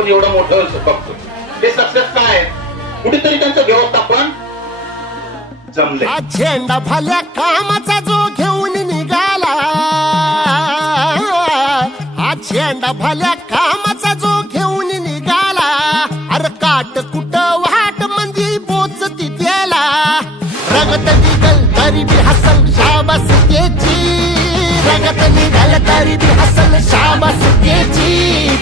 आपण एवढं मोठं बघतो. ते सक्सेस काय कुठेतरी त्यांचं व्यवस्थापन जमले. झेंडा भल्या कामाचा जो घेऊन निघाला, हा झेंडा भल्या कामाचा जो घेऊन निघाला, अरे काट कुट वाट मंदी पोचती त्याला, रगत निघल तरी बी हसल शाबास त्याची, रगत निघल तरी बी हसल शाबास त्याची,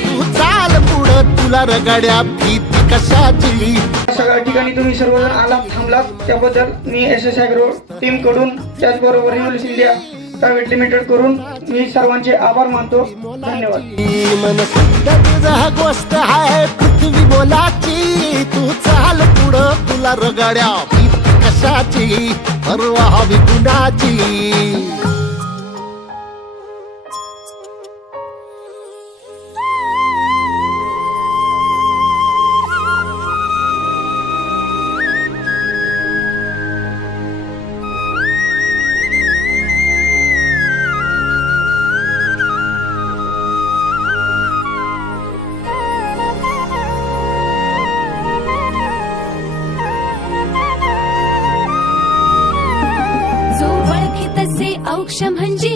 तू चाल पुढं तुला रगड्या भीती कशाची. सगळ्या ठिकाणी तुम्ही सर्वजण आलात थांबलात त्याबद्दल मी SS ॲग्रो टीम कडून त्याचबरोबर इंग्लिश इंडिया प्रायव्हेट लिमिटेड करून मी सर्वांचे आभार मानतो. धन्यवाद. मन तुझा गोष्ट आहे पृथ्वी बोलाची, तू चाल पुढं तुला रगड्या भीती कशाची, परवा हवी कुणाची. तसे औक्ष म्हणजे